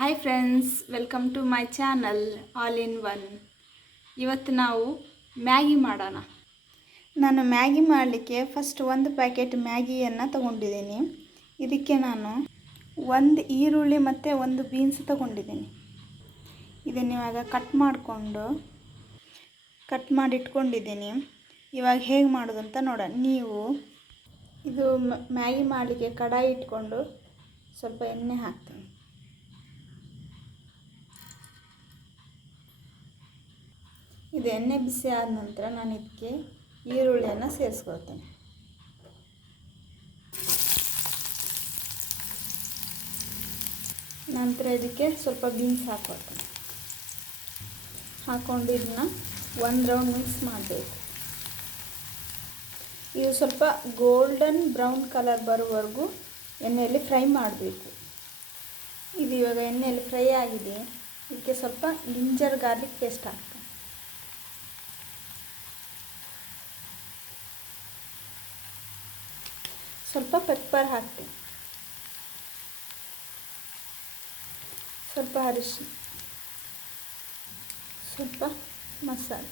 Hi friends, welcome to my channel all in one. ಇವತ್ತು ನಾವು Maggi ಮಾಡೋಣ. ನಾನು ಮ್ಯಾಗಿ ಮಾಡಲಿಕ್ಕೆ ಫಸ್ಟ್ ಒಂದು ಪ್ಯಾಕೆಟ್ ಮ್ಯಾಗಿಯನ್ನು ತಗೊಂಡಿದ್ದೀನಿ. ಇದಕ್ಕೆ ನಾನು ಒಂದು ಈರುಳ್ಳಿ ಮತ್ತು ಒಂದು ಬೀನ್ಸ್ ತಗೊಂಡಿದ್ದೀನಿ. ಇದನ್ನು ಇವಾಗ ಕಟ್ ಮಾಡಿ ಇಟ್ಕೊಂಡಿದ್ದೀನಿ. ಇವಾಗ ಹೇಗೆ ಮಾಡೋದು ಅಂತ ನೋಡೋಣ. ನೀವು ಇದು ಮ್ಯಾಗಿ ಮಾಡಲಿಕ್ಕೆ ಕಡಾಯಿ ಇಟ್ಕೊಂಡು ಸ್ವಲ್ಪ ಎಣ್ಣೆ ಹಾಕ್ತೀನಿ. ಇದು ಎಣ್ಣೆ ಬಿಸಿ ಆದ ನಂತರ ನಾನು ಇದಕ್ಕೆ ಈರುಳ್ಳಿಯನ್ನು ಸೇರಿಸ್ಕೊಳ್ತೇನೆ. ನಂತರ ಇದಕ್ಕೆ ಸ್ವಲ್ಪ ಬೀನ್ಸ್ ಹಾಕ್ಕೊಂಡು ಇದನ್ನ ಒಂದು ರೌಂಡ್ ಮಿಕ್ಸ್ ಮಾಡಬೇಕು. ಇದು ಸ್ವಲ್ಪ ಗೋಲ್ಡನ್ ಬ್ರೌನ್ ಕಲರ್ ಬರುವವರೆಗೂ ಎಣ್ಣೆಯಲ್ಲಿ ಫ್ರೈ ಮಾಡಬೇಕು. ಇದು ಇವಾಗ ಎಣ್ಣೆಯಲ್ಲಿ ಫ್ರೈ ಆಗಿದೆ. ಇದಕ್ಕೆ ಸ್ವಲ್ಪ ಜಿಂಜರ್ ಗಾರ್ಲಿಕ್ ಪೇಸ್ಟ್ ಹಾಕ್ತೀನಿ. ಸ್ವಲ್ಪ ಪೆಪ್ಪರ್ ಹಾಕ್ತೀನಿ, ಸ್ವಲ್ಪ ಅರಿಶಿನ, ಸ್ವಲ್ಪ ಮಸಾಲೆ,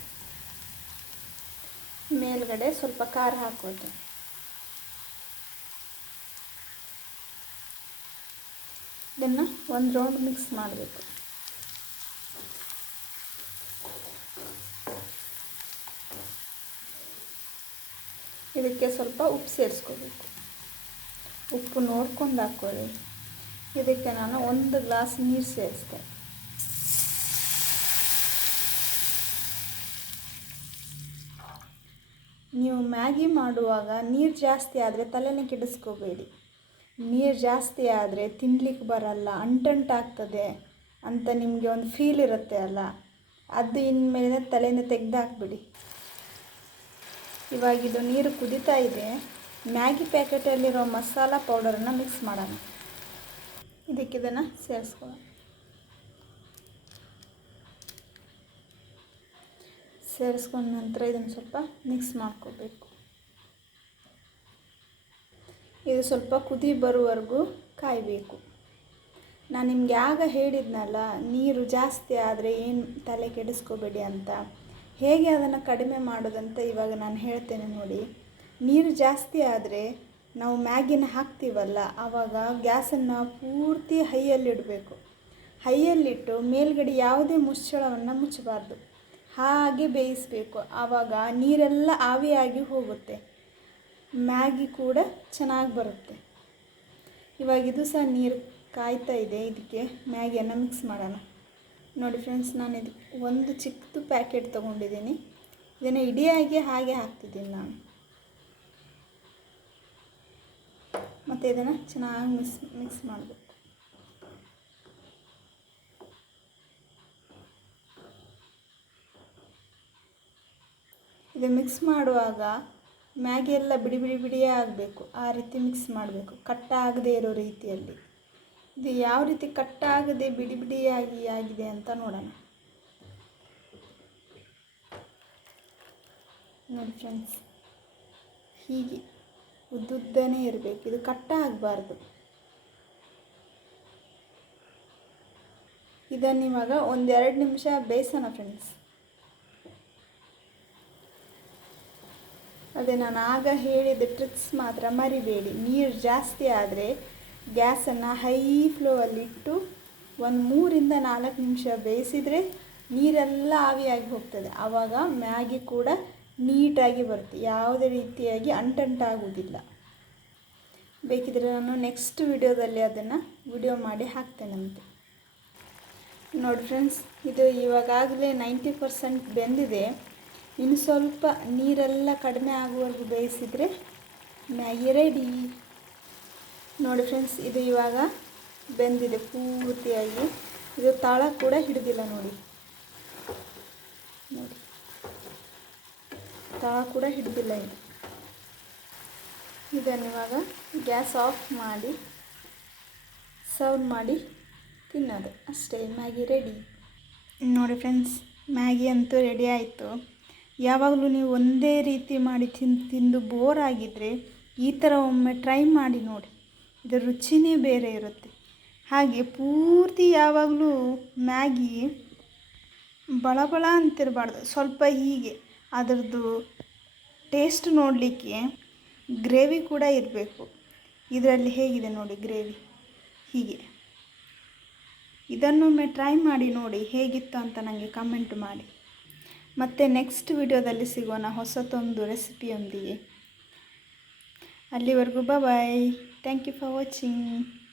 ಮೇಲ್ಗಡೆ ಸ್ವಲ್ಪ ಖಾರ ಹಾಕೋದು. ಇದನ್ನು ಒಂದು ರೌಂಡ್ ಮಿಕ್ಸ್ ಮಾಡಬೇಕು. ಇದಕ್ಕೆ ಸ್ವಲ್ಪ ಉಪ್ಪು ಸೇರಿಸ್ಕೋಬೇಕು. ಉಪ್ಪು ನೋಡ್ಕೊಂಡು ಹಾಕ್ಕೊಳ್ಳಿ. ಇದಕ್ಕೆ ನಾನು 1 ಗ್ಲಾಸ್ ನೀರು ಸೇರಿಸ್ತೆ. ನೀವು ಮ್ಯಾಗಿ ಮಾಡುವಾಗ ನೀರು ಜಾಸ್ತಿ ಆದರೆ ತಲೆನೇ ಕೆಡಿಸ್ಕೋಬೇಡಿ. ನೀರು ಜಾಸ್ತಿ ಆದರೆ ತಿನ್ನಲಿಕ್ಕೆ ಬರಲ್ಲ, ಅಂಟಂಟಾಗ್ತದೆ ಅಂತ ನಿಮಗೆ ಒಂದು ಫೀಲ್ ಇರುತ್ತೆ ಅಲ್ಲ, ಅದು ಇನ್ಮೇಲೆ ತಲೆಯಿಂದ ತೆಗೆದಾಕ್ಬಿಡಿ. ಇವಾಗಿದು ನೀರು ಕುದೀತಾ ಇದೆ. ಮ್ಯಾಗಿ ಪ್ಯಾಕೆಟಲ್ಲಿರೋ ಮಸಾಲ ಪೌಡರನ್ನು ಮಿಕ್ಸ್ ಮಾಡೋಣ. ಇದಕ್ಕೆ ಇದನ್ನು ಸೇರಿಸ್ಕೊಳ್ಳೋಣ. ಸೇರಿಸ್ಕೊಂಡ ನಂತರ ಇದನ್ನು ಸ್ವಲ್ಪ ಮಿಕ್ಸ್ ಮಾಡ್ಕೋಬೇಕು. ಇದು ಸ್ವಲ್ಪ ಕುದಿ ಬರುವವರೆಗೂ ಕಾಯಬೇಕು. ನಾನು ನಿಮಗೆ ಆಗ ಹೇಳಿದ್ನಲ್ಲ, ನೀರು ಜಾಸ್ತಿ ಆದರೆ ಏನು ತಲೆ ಕೆಡಿಸ್ಕೋಬೇಡಿ ಅಂತ. ಹೇಗೆ ಅದನ್ನು ಕಡಿಮೆ ಮಾಡೋದಂತ ಇವಾಗ ನಾನು ಹೇಳ್ತೇನೆ ನೋಡಿ. ನೀರು ಜಾಸ್ತಿ ಆದರೆ ನಾವು ಮ್ಯಾಗಿನ ಹಾಕ್ತೀವಲ್ಲ, ಆವಾಗ ಗ್ಯಾಸನ್ನು ಪೂರ್ತಿ ಹೈಯಲ್ಲಿಡಬೇಕು. ಹೈಯಲ್ಲಿಟ್ಟು ಮೇಲ್ಗಡೆ ಯಾವುದೇ ಮುಚ್ಚಳವನ್ನು ಮುಚ್ಚಬಾರ್ದು, ಹಾಗೆ ಬೇಯಿಸಬೇಕು. ಆವಾಗ ನೀರೆಲ್ಲ ಆವಿಯಾಗಿ ಹೋಗುತ್ತೆ, ಮ್ಯಾಗಿ ಕೂಡ ಚೆನ್ನಾಗಿ ಬರುತ್ತೆ. ಇವಾಗ ಇದು ಸಹ ನೀರು ಕಾಯ್ತಾ ಇದೆ. ಇದಕ್ಕೆ ಮ್ಯಾಗಿಯನ್ನು ಮಿಕ್ಸ್ ಮಾಡೋಣ. ನೋಡಿ ಫ್ರೆಂಡ್ಸ್, ನಾನು ಇದು ಒಂದು ಚಿಕ್ಕದು ಪ್ಯಾಕೆಟ್ ತೊಗೊಂಡಿದ್ದೀನಿ. ಇದನ್ನು ಇಡಿಯಾಗಿ ಹಾಗೆ ಹಾಕ್ತಿದ್ದೀನಿ ನಾನು. ಮತ್ತು ಇದನ್ನು ಚೆನ್ನಾಗಿ ಮಿಕ್ಸ್ ಮಾಡಬೇಕು. ಇದು ಮಿಕ್ಸ್ ಮಾಡುವಾಗ ಮ್ಯಾಗಿ ಎಲ್ಲ ಬಿಡಿಯೇ ಆಗಬೇಕು. ಆ ರೀತಿ ಮಿಕ್ಸ್ ಮಾಡಬೇಕು, ಕಟ್ಟಾಗದೇ ಇರೋ ರೀತಿಯಲ್ಲಿ. ಇದು ಯಾವ ರೀತಿ ಕಟ್ಟಾಗದೆ ಬಿಡಿಯಾಗಿ ಆಗಿದೆ ಅಂತ ನೋಡೋಣ. ನೋಡಿ ಫ್ರೆಂಡ್ಸ್, ಹೀಗೆ ಉದ್ದುದ್ದನೇ ಇರಬೇಕು. ಇದು ಕಟ್ಟಾಗಬಾರ್ದು. ಇದನ್ನು ಇವಾಗ 1-2 ನಿಮಿಷ ಬೇಯಿಸೋಣ ಫ್ರೆಂಡ್ಸ್. ಅದೇ ನಾನು ಆಗ ಹೇಳಿದ ಟ್ರಿಕ್ಸ್ ಮಾತ್ರ ಮರಿಬೇಡಿ. ನೀರು ಜಾಸ್ತಿ ಆದರೆ ಗ್ಯಾಸನ್ನು ಹೈ ಫ್ಲೋವಲ್ಲಿಟ್ಟು 3-4 ನಿಮಿಷ ಬೇಯಿಸಿದರೆ ನೀರೆಲ್ಲ ಆವಿಯಾಗಿ ಹೋಗ್ತದೆ. ಆವಾಗ ಮ್ಯಾಗಿ ಕೂಡ ನೀಟಾಗಿ ಬರುತ್ತೆ, ಯಾವುದೇ ರೀತಿಯಾಗಿ ಅಂಟಂಟಾಗುವುದಿಲ್ಲ. ಬೇಕಿದ್ರೆ ನಾನು ನೆಕ್ಸ್ಟ್ ವಿಡಿಯೋದಲ್ಲಿ ಅದನ್ನು ವಿಡಿಯೋ ಮಾಡಿ ಹಾಕ್ತೇನಂತೆ. ನೋಡಿ ಫ್ರೆಂಡ್ಸ್, ಇದು ಇವಾಗಲೇ 90% ಬೆಂದಿದೆ. ಇನ್ನು ಸ್ವಲ್ಪ ನೀರೆಲ್ಲ ಕಡಿಮೆ ಆಗುವವರೆಗೂ ಬೇಯಿಸಿದರೆ ಮ್ಯಾಗಿ ರೆಡಿ. ನೋಡಿ ಫ್ರೆಂಡ್ಸ್, ಇದು ಇವಾಗ ಬೆಂದಿದೆ ಪೂರ್ತಿಯಾಗಿ. ಇದು ತಳ ಕೂಡ ಹಿಡಿದಿಲ್ಲ ನೋಡಿ. ತಳ ಕೂಡ ಹಿಡಿದಿಲ್ಲ ಇದು. ಇದನ್ನು ಇವಾಗ ಗ್ಯಾಸ್ ಆಫ್ ಮಾಡಿ ಸರ್ವ್ ಮಾಡಿ ತಿನ್ನೋದು ಅಷ್ಟೇ. Maggi ready. ನೋಡಿ ಫ್ರೆಂಡ್ಸ್, ಮ್ಯಾಗಿ ಅಂತೂ ರೆಡಿ ಆಯಿತು. ಯಾವಾಗಲೂ ನೀವು ಒಂದೇ ರೀತಿ ಮಾಡಿ ತಿಂದು ಬೋರ್ ಆಗಿದ್ದರೆ ಈ ಥರ ಒಮ್ಮೆ ಟ್ರೈ ಮಾಡಿ ನೋಡಿ. ಇದರ ರುಚಿನೇ ಬೇರೆ ಇರುತ್ತೆ. ಹಾಗೆ ಪೂರ್ತಿ ಯಾವಾಗಲೂ ಮ್ಯಾಗಿ ಬಳಬಳ ಅಂತಿರಬಾರ್ದು, ಸ್ವಲ್ಪ ಹೀಗೆ ಅದರದ್ದು ಟೇಸ್ಟ್ ನೋಡಲಿಕ್ಕೆ ಗ್ರೇವಿ ಕೂಡ ಇರಬೇಕು. ಇದರಲ್ಲಿ ಹೇಗಿದೆ ನೋಡಿ ಗ್ರೇವಿ, ಹೀಗೆ. ಇದನ್ನೊಮ್ಮೆ ಟ್ರೈ ಮಾಡಿ ನೋಡಿ ಹೇಗಿತ್ತು ಅಂತ ನನಗೆ ಕಮೆಂಟ್ ಮಾಡಿ. ಮತ್ತು ನೆಕ್ಸ್ಟ್ ವಿಡಿಯೋದಲ್ಲಿ ಸಿಗೋಣ ಹೊಸತೊಂದು ರೆಸಿಪಿಯೊಂದಿಗೆ. ಅಲ್ಲಿವರೆಗೂ bye. Thank you for watching.